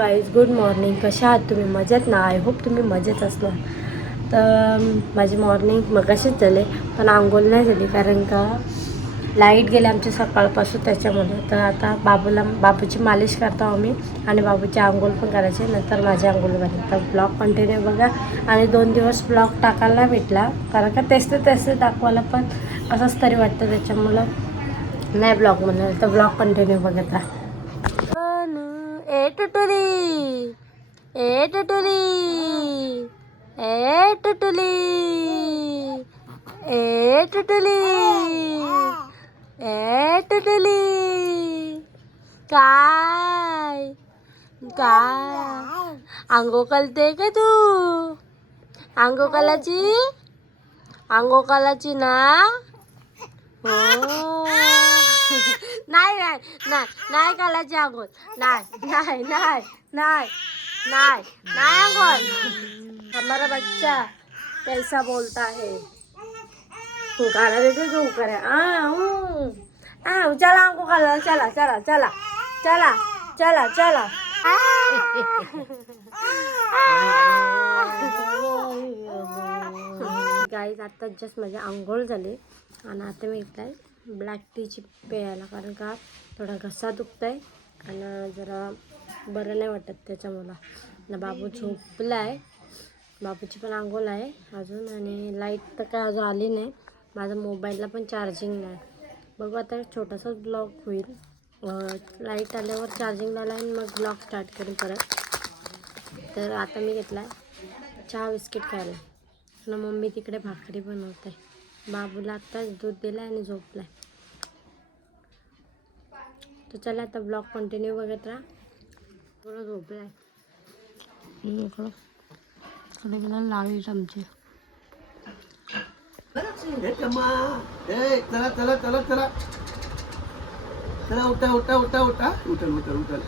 Guys, good morning. कशा आहात तुम्ही? मजेत ना? आय होप तुम्ही मजेत असणार. तर माझी मॉर्निंग मगाशीच झाले, पण आंघोळ नाही झाली कारण का लाईट गेले आमच्या सकाळपासून, त्याच्यामुळे. तर आता बाबूची मालिश करतो आम्ही आणि बाबूची आंघोळ पण करायची, नंतर माझी आंघोळ करायची. तर ब्लॉग कंटिन्यू बघा. आणि 2 दिवस ब्लॉग टाकायला भेटला कारण का तेच दाखवायला पण असंच तरी वाटतं, त्याच्यामुळं नाही ब्लॉग म्हणलं. तर ब्लॉग कंटिन्यू बघत राहा. ए टुटुली, ए टुटुली, ए टुटुली, ए टुटुली, ए टुटुली. काय काय अंघोळ करते का तू? अंघोळ करायची ना? हो. नाही नाही नाही नाही घालायची आंघोळ. नाही नाही नाही नाही नाही नाही आंघोळ. हमारा बच्चा कैसा बोलता है? हुकारा देते तो हुकारा. चला आंघोळ घाला. चला चला चला चला चला चला. गाईज, आता जस्ट माझी आंघोळ झाली आणि आता मी काय ब्लॅक टीची प्यायला, कारण का थोडा घसा दुखत आहे आणि जरा बरं नाही वाटत, त्याच्यामुळं. ना बाबू झोपला आहे, बाबूची पण आंघोळ आहे अजून, आणि लाईट तर काय अजून आली नाही. माझ्या मोबाईलला पण चार्जिंग नाही. बघू आता छोटासाच ब्लॉग होईल. लाईट आल्यावर चार्जिंग लावला आणि मग ब्लॉग स्टार्ट करून परत. तर आता मी घेतला आहे चहा बिस्किट खायला आणि मम्मी तिकडे भाकरी बनवत आहे. बाबूला आत्ताच दूध दिलं आणि झोपलाय. तर चला आता ब्लॉग कंटिन्यू बघत राहा. थोडं झोपलाय. इकडे गेला लाईट आमची. चला चला चला चला चला, उठा उठा उठा उठा उठल उठल उठल.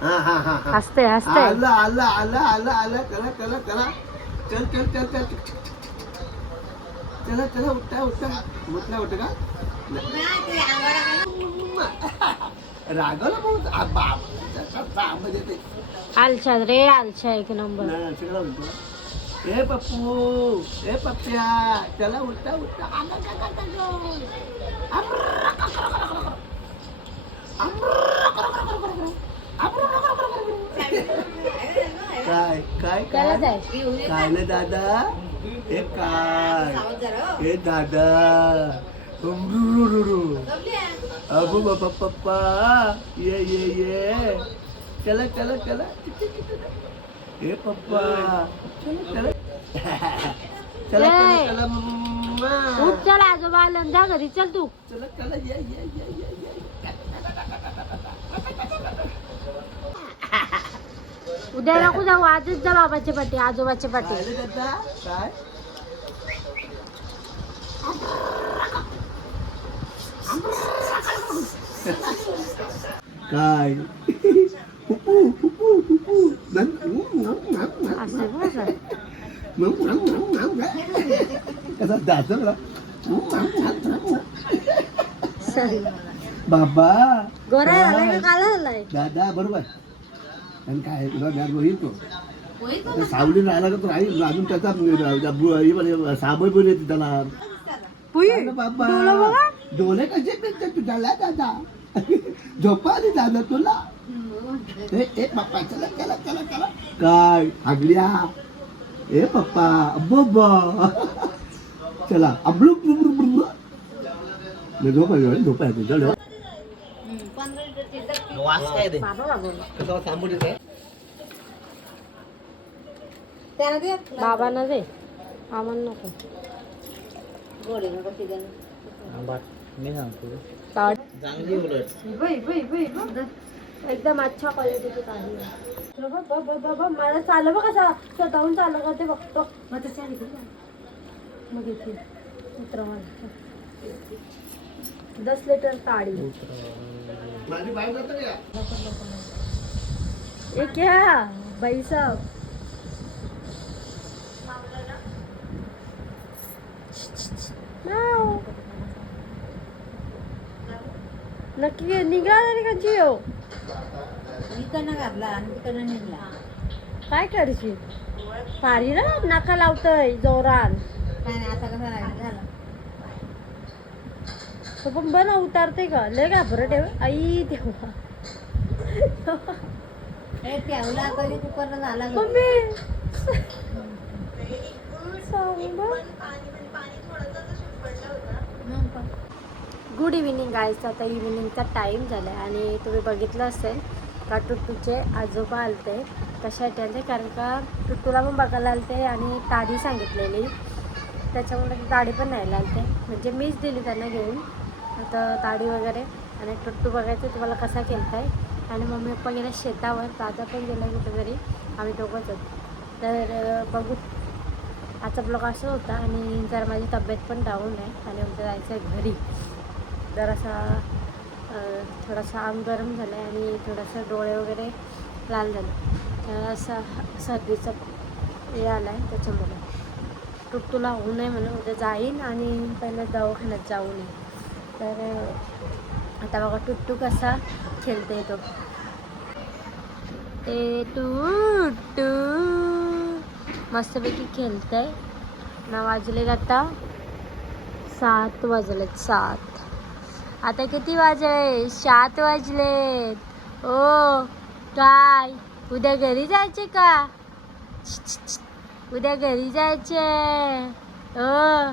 हा हा हा हा. हसते हसते. आलं आलं आलं आलं आलं. चला चला चला. चल चल चल चल. चला चला उठा उठा. उठला उठ का? रागवला बहुत बाप म्हणजे आलछा रे, आलछा एक नंबर. ए पप्पू, ए पप्प्या, चला उठा उठा. काय काय काय काय ना दादा? हे काय? हे दादा. अबू बाबा पप्पा, ये ये ये. चला चला चला. हे पप्पा, चला चला चला चला चला मम्मा. उठ, चल आजोबा आलं, जा घरी. चल तू. चला चला ये ये ये ये ये. उद्या नको जाऊ, आजच जा बाबाच्या पाठी, आजोबाच्या पाठी. काय काय पुपू पुपू पुपू. असं बघ. कसा दात मला. बाबा गोरा झालाय का काला झालाय? दादा बरोबर. आणि काय तुला व्याज होईल तो. सावली राहिला का तो राहील अजून. त्याचा साबळ पण येते त्याला. बाबा डोळे कसे पेटते तुझ्याला दादा? झोपा आली दादा तुला? ए पप्पा चला चला चला चला. काय आगल्या? ए पप्पा अब्बा चला अब्लू झोपा झोपा तुझ्या. बाबा ना दे, आम्हाला नको. मी सांगतो एकदम अच्छा क्वालिटीची काढली. बाबा मला चालू बघ, कसा स्वतःहून चालू करते बघतो. मग इथे उतरा. 10 लिटर ताड़ी. ये क्या भाई साहब? नक्की निघाला रे का जिओ? इकडनं घातला आणि तिकडनं निघला. काय करशील पारी ना नाका लावतोय जोरान. काय नाही आता कसा लागला झाला. तो पण बन उतारते का लय घाबरट आहे आई तेव्हा. हे ठेवला कधी कुकर झाला घरी. मम्मी सांग बरं. मग पण. Good evening guys. आता इव्हिनिंगचा टाईम झाला आहे आणि तुम्ही बघितलं असेल का टुट्टूचे आजोबा आलते कशासाठी आलते कारण का टुट्टूला पण बघायला आलते आणि ताडी सांगितलेली त्याच्यामुळे ती ताडी पण न्यायला आलते म्हणजे मीच दिली त्यांना घेऊन. आता ताडी वगैरे आणि टुट्टू बघायचं तुम्हाला कसा केलता आहे. आणि मम्मी पप्पा गेल्या शेतावर दादा पण गेला कुठेतरी आम्ही दोघंच होतो. तर बघू आजचा ब्लॉग असं होता आणि जरा माझी तब्येत पण डाऊन आहे आणि आमचं जायचं आहे घरी. जरासा थोडासा अंग गरम झालं आहे आणि थोडंसं डोळे वगैरे लाल झाले. असा सर्दीचा हे आला आहे त्याच्यामुळे टुट्टूला होऊ नये म्हणून उद्या जाईन आणि पहिलं दवाखान्यात जाऊ नये. तर आता बघा टुट्टू कसा खेळते तो. ते टुट्टू मस्तपैकी खेळत आहे ना. वाजलेत आता 7 वाजलेत 7. आता किती वाजले 7 वाजलेत. ओ काय उद्या घरी जायचे का? उद्या घरी जायचे. ओ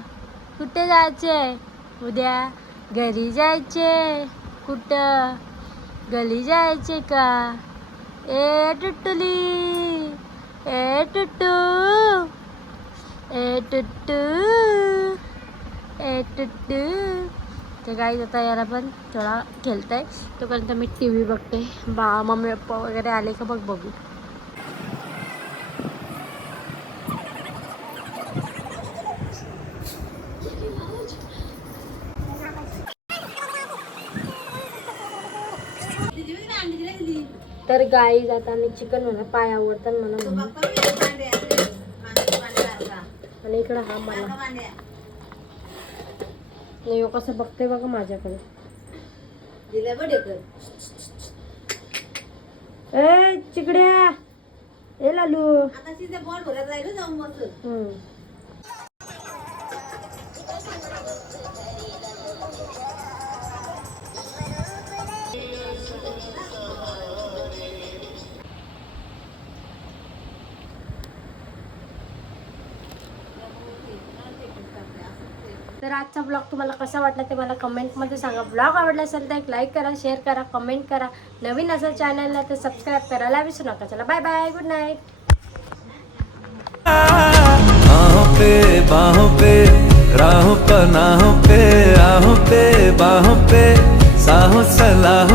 कुठे जायचे उद्या? घरी जायचे. कुठं घरी जायचे का? ए टुट्टुली ए टुट्टू ए टुट्टू ए टुट्टू. तर गाईज आता याला पण थोडा खेळत आहे तोपर्यंत मी टी व्ही बघते. मम्मी पप्पा वगैरे आले का बघू. तर गाईज आता आम्ही चिकन म्हणा पाय आवडतात म्हणून आणि इकडं हा मला नाही हो कसं बघते बघा माझ्याकडे. ए चिकड्या ए लालू. तर आजचा ब्लॉग तुम्हाला कसा वाटला ते मला कमेंटमध्ये सांगा. ब्लॉग आवडला असेल तर एक लाईक करा, शेअर करा, कमेंट करा. नवीन असेल चॅनलला तर सबस्क्राईब करायला विसरू नका. चला बाय बाय, गुड नाईट. बाहों पे राहों पनाहों पे, आहों पे बाहों पे साहों सलाहों